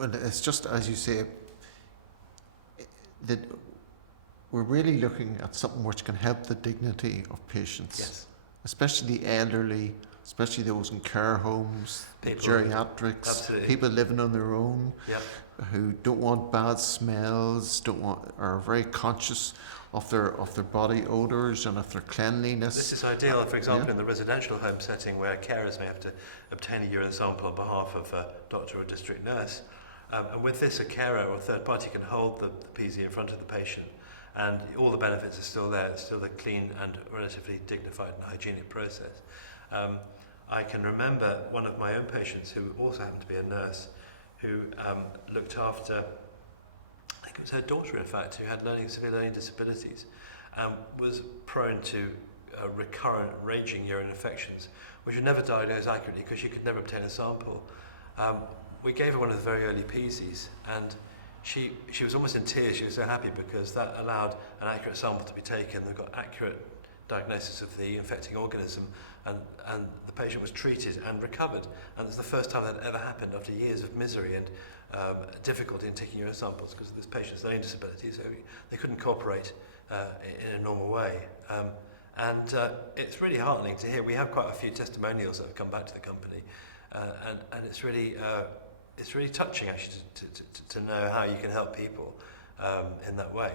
Well, it's just as you say, that we're really looking at something which can help the dignity of patients, Yes. especially the elderly, especially those in care homes, People, geriatrics, absolutely. people living on their own, Yep. who don't want bad smells, are very conscious of their body odours and of their cleanliness. This is ideal, for example, Yeah. in the residential home setting where carers may have to obtain a urine sample on behalf of a doctor or district nurse. And with this, a carer or a third party can hold the Peezy in front of the patient, and all the benefits are still there. It's still a clean and relatively dignified and hygienic process. I can remember one of my own patients who also happened to be a nurse who looked after, I think it was her daughter in fact, who had severe learning disabilities and was prone to recurrent raging urine infections, which were never diagnosed accurately because she could never obtain a sample. We gave her one of the very early Peezys, and she was almost in tears. She was so happy because that allowed an accurate sample to be taken. They got accurate diagnosis of the infecting organism, and the patient was treated and recovered. And it's the first time that ever happened after years of misery and difficulty in taking urine samples because of this patient's learning disability, so they couldn't cooperate in a normal way. And it's really heartening to hear. We have quite a few testimonials that have come back to the company, and it's really touching actually to know how you can help people in that way.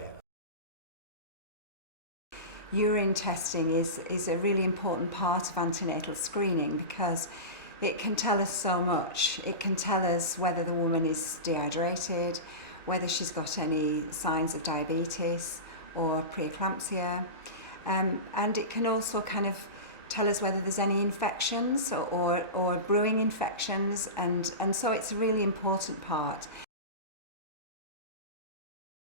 Urine testing is a really important part of antenatal screening because it can tell us so much. It can tell us whether the woman is dehydrated, whether she's got any signs of diabetes or preeclampsia, and it can also kind of tell us whether there's any infections or brewing infections, and so it's a really important part.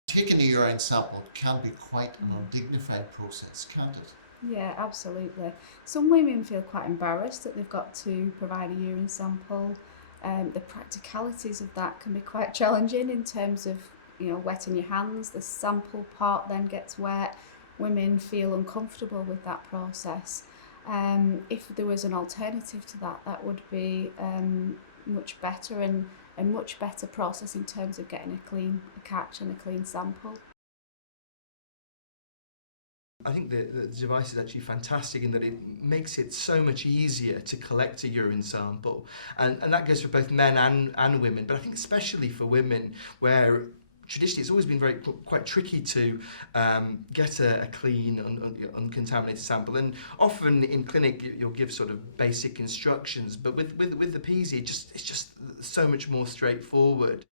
Taking a urine sample can be quite an undignified process, can't it? Yeah, absolutely. Some women feel quite embarrassed that they've got to provide a urine sample. The practicalities of that can be quite challenging in terms of, wetting your hands. The sample part then gets wet. Women feel uncomfortable with that process. If there was an alternative to that, that would be much better and a much better process in terms of getting a catch and a clean sample. I think the device is actually fantastic in that it makes it so much easier to collect a urine sample, and that goes for both men and women, but I think especially for women, where traditionally it's always been quite tricky to get a clean, uncontaminated sample, and often in clinic you'll give sort of basic instructions, but with the Peezy it's just so much more straightforward.